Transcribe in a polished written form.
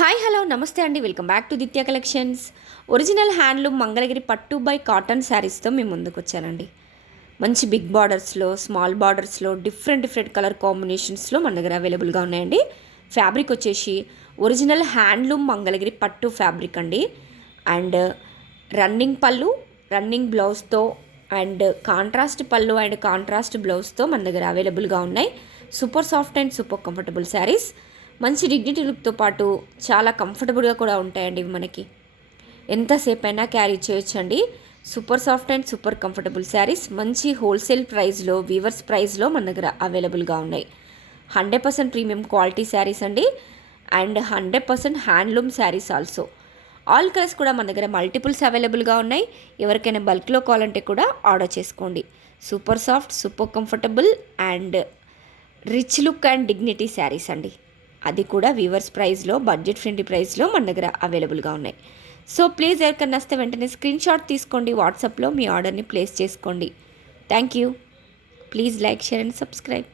Hi hello నమస్తే అండి, welcome back to Ditya collections. Original handloom Mangalagiri పట్టు బై కాటన్ శారీస్తో మేము ముందుకు వచ్చానండి. మంచి బిగ్ బార్డర్స్లో, స్మాల్ బార్డర్స్లో, డిఫరెంట్ కలర్ కాంబినేషన్స్లో మన దగ్గర అవైలబుల్గా ఉన్నాయండి. ఫ్యాబ్రిక్ వచ్చేసి ఒరిజినల్ హ్యాండ్లూమ్ మంగళగిరి పట్టు ఫ్యాబ్రిక్ అండి. అండ్ రన్నింగ్ పళ్ళు, రన్నింగ్ బ్లౌజ్తో అండ్ కాంట్రాస్ట్ పళ్ళు అండ్ కాంట్రాస్ట్ బ్లౌజ్తో మన దగ్గర అవైలబుల్గా ఉన్నాయి. Super soft and super comfortable saris. మంచి డిగ్నిటీ లుక్తో పాటు చాలా కంఫర్టబుల్గా కూడా ఉంటాయండి ఇవి. మనకి ఎంతసేపు అయినా క్యారీ చేయొచ్చండి. Super soft and super comfortable saris మంచి హోల్సేల్ ప్రైస్లో, వీవర్స్ ప్రైస్లో మన దగ్గర అవైలబుల్గా ఉన్నాయి. 100% ప్రీమియం క్వాలిటీ శారీస్ అండి. And 100% handloom saris also. All colours కూడా మన దగ్గర మల్టిపుల్స్ అవైలబుల్గా ఉన్నాయి. ఎవరికైనా బల్క్లో కావాలంటే కూడా ఆర్డర్ చేసుకోండి. Super soft, super comfortable and rich look and dignity saris అండి. అది కూడా వీవర్స్ ప్రైస్లో, బడ్జెట్ ఫ్రెండ్లీ ప్రైస్లో మన దగ్గర అవైలబుల్గా ఉన్నాయి. సో ప్లీజ్ ఎవరికైనా వస్తే వెంటనే స్క్రీన్ షాట్ తీసుకోండి, వాట్సాప్లో మీ ఆర్డర్ని ప్లేస్ చేసుకోండి. Thank you. Please like, share and subscribe.